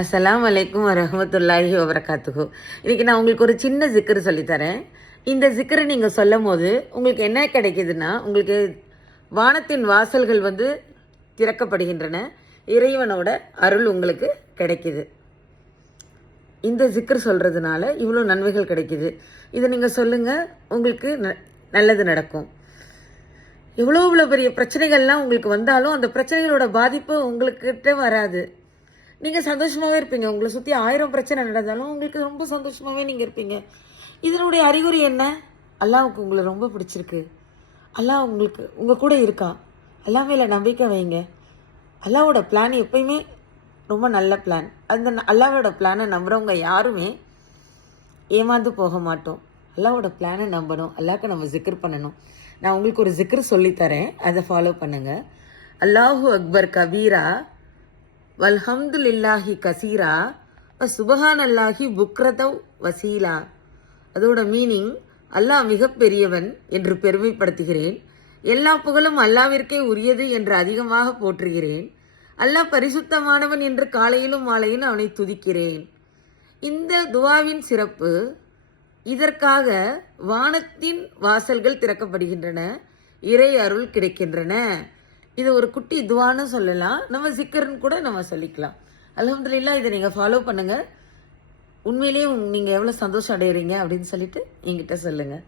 அஸ்ஸலாமு அலைக்கும் வரஹ்மத்துல்லாஹி வபரகாத்துஹு. இன்னைக்கு நான் உங்களுக்கு ஒரு சின்ன ஜிக்கர் சொல்லித்தரேன். இந்த ஜிக்கரை நீங்கள் சொல்லும் போது உங்களுக்கு என்ன கிடைக்குதுன்னா, உங்களுக்கு வானத்தின் வாசல்கள் திறக்கப்படுகின்றன. இறைவனோட அருள் உங்களுக்கு கிடைக்குது. இந்த ஜிக்கர் சொல்கிறதுனால இவ்வளோ நன்மைகள் கிடைக்குது. இதை நீங்கள் சொல்லுங்கள், உங்களுக்கு நல்லது நடக்கும். எவ்வளோ பெரிய பிரச்சனைகள்லாம் உங்களுக்கு வந்தாலும் அந்த பிரச்சனைகளோட பாதிப்பு உங்களுக்கிட்ட வராது. நீங்கள் சந்தோஷமாகவே இருப்பீங்க. உங்களை சுற்றி 1000 பிரச்சனை நடந்தாலும் உங்களுக்கு ரொம்ப சந்தோஷமாகவே நீங்கள் இருப்பீங்க. இதனுடைய அறிகுறி என்ன? அல்லாஹ்வுக்கு உங்களை ரொம்ப பிடிச்சிருக்கு. அல்லாஹ் உங்களுக்கு உங்கள் கூட இருக்கான். அல்லாஹ் மேலே நம்பிக்கை வைங்க. அல்லாஹ்வோட பிளான் எப்பயுமே ரொம்ப நல்ல பிளான். அந்த அல்லாஹ்வோட பிளானை நம்புகிறவங்க யாருமே ஏமாந்து போக மாட்டோம். அல்லாஹ்வோட பிளானை நம்பணும். அல்லாஹ்க்கு நம்ம ஜிக்ர் பண்ணணும். நான் உங்களுக்கு ஒரு ஜிக்ர் சொல்லித்தரேன், அதை ஃபாலோ பண்ணுங்கள். அல்லாஹு அக்பர் கபீரா வல்ஹம்துலில்லாஹி கசீரா சுபஹான் அல்லாஹி புக்ரதவ் வசீலா. அதோட மீனிங், அல்லாஹ் மிகப்பெரியவன் என்று பெருமைப்படுத்துகிறேன். எல்லா புகழும் அல்லாவிற்கே உரியது என்று அதிகமாக போற்றுகிறேன். அல்லாஹ் பரிசுத்தமானவன் என்று காலையிலும் மாலையிலும் அவனை துதிக்கிறேன். இந்த துவாவின் சிறப்பு, இதற்காக வானத்தின் வாசல்கள் திறக்கப்படுகின்றன, இறை அருள் கிடைக்கின்றன. இது ஒரு குட்டி துவான்னு சொல்லலாம், நம்ம ஜிக்கர்னு கூட நம்ம சொல்லிக்கலாம். அல்ஹம்துலில்லாஹ், இதை நீங்கள் ஃபாலோ பண்ணுங்கள். உண்மையிலேயே நீங்கள் எவ்வளோ சந்தோஷம் அடைகிறீங்க அப்படின்னு சொல்லிட்டு என்கிட்ட சொல்லுங்கள்.